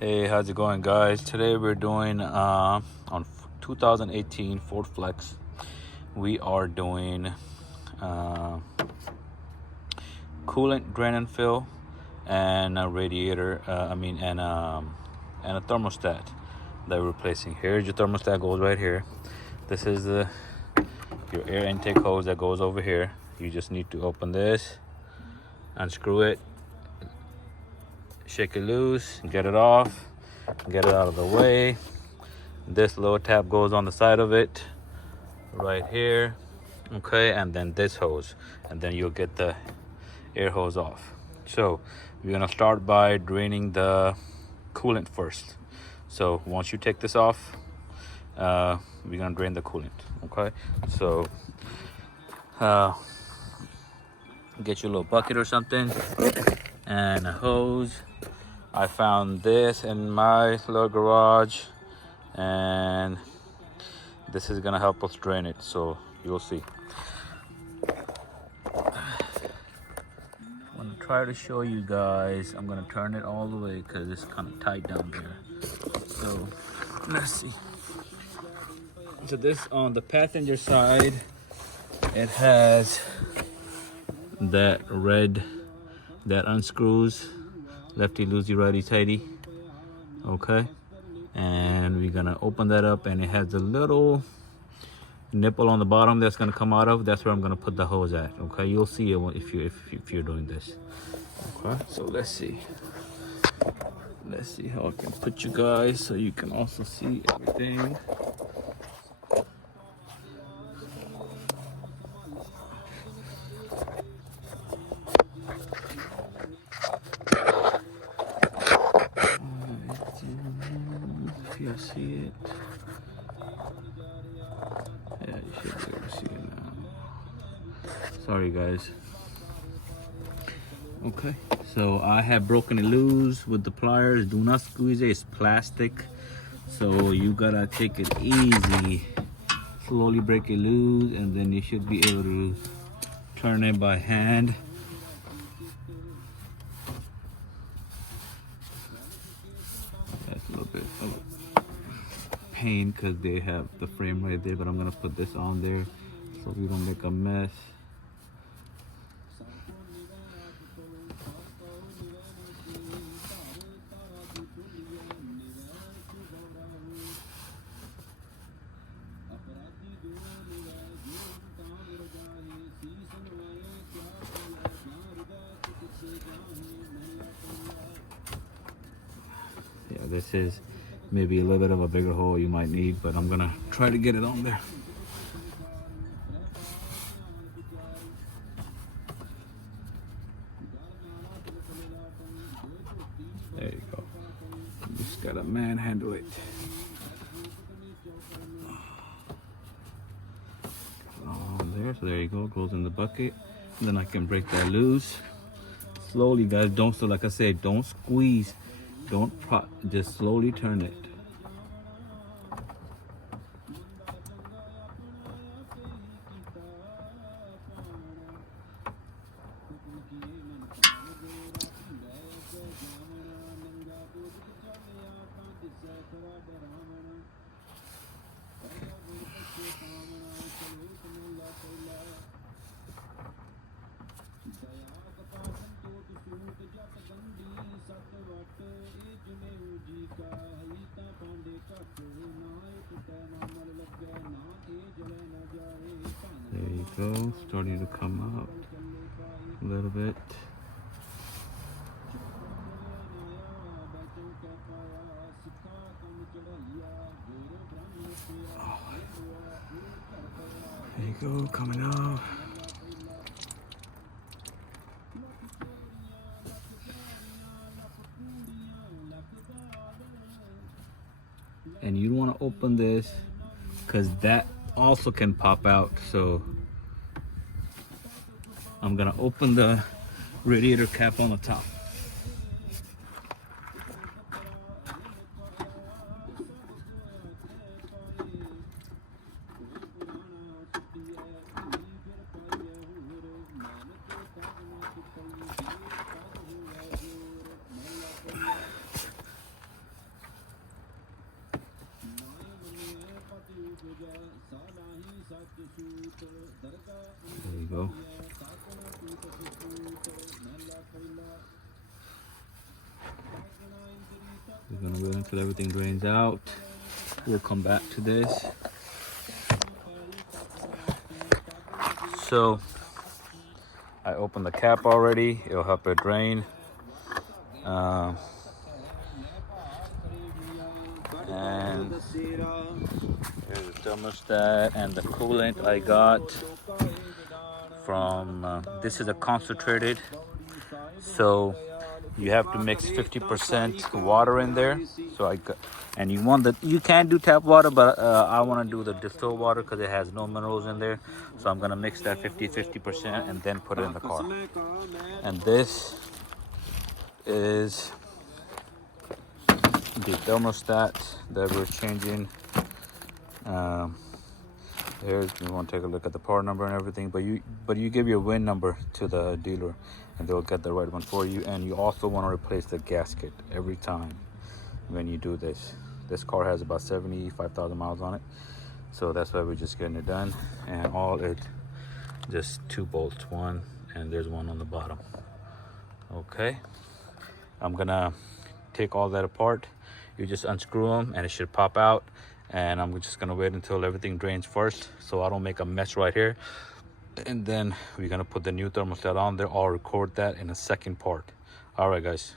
Hey, how's it going, guys? Today we're doing on 2018 Ford Flex. We are doing coolant drain and fill, and a radiator. And a thermostat that we're replacing. Here's your thermostat. Goes right here. This is your air intake hose that goes over here. You just need to open this, unscrew it, shake it loose, get it off, get it out of the way. This little tap goes on the side of it right here, okay, and then this hose, and then you'll get the air hose off. So we're gonna start by draining the coolant first. So once you take this off, we're gonna drain the coolant, okay? So get your little bucket or something and a hose. I found this in my little garage, and this is gonna help us drain it, so you'll see. I'm gonna try to show you guys. I'm gonna turn it all the way because it's kind of tight down there. So let's see. So this, on the passenger side, it has that red that unscrews, lefty loosey, righty tighty, okay? And we're gonna open that up, and it has a little nipple on the bottom that's gonna come out of. That's where I'm gonna put the hose at, okay? You'll see it if you're doing this, okay? So let's see how I can put you guys so you can also see everything. If you see it, yeah, you should be able to see it now. Sorry, guys. Okay, so I have broken it loose with the pliers. Do not squeeze it, it's plastic, so you gotta take it easy. Slowly break it loose, and then you should be able to turn it by hand. That's a little bit of pain because they have the frame right there, but I'm gonna put this on there so we don't make a mess. Yeah, this is maybe a little bit of a bigger hole you might need, but I'm gonna try to get it on there. There you go. You just gotta manhandle it. There, so there you go. It goes in the bucket. And then I can break that loose. Slowly, guys. Don't, so like I said, don't squeeze. Don't prop. Just slowly turn it. There you go, starting to come up a little bit. There you go, coming out. And you want to open this because that also can pop out. So I'm gonna open the radiator cap on the top. There you go. We're gonna wait until everything drains out. We'll come back to this. So I opened the cap already. It'll help it drain. And here's the thermostat and the coolant I got from this is a concentrated, so you have to mix 50% water in there. So I got, and you can do tap water, but I want to do the distilled water because it has no minerals in there. So I'm gonna mix that 50% and then put it in the car. And this is the thermostat that we're changing. Here's, you want to take a look at the part number and everything, but you give your VIN number to the dealer and they'll get the right one for you. And you also want to replace the gasket every time when you do this. This car has about 75,000 miles on it, so that's why we're just getting it done. And just 2 bolts, one and there's one on the bottom. Okay, I'm gonna take all that apart. You just unscrew them and it should pop out. And I'm just gonna wait until everything drains first so I don't make a mess right here. And then we're gonna put the new thermostat on there. I'll record that in a second part. All right, guys.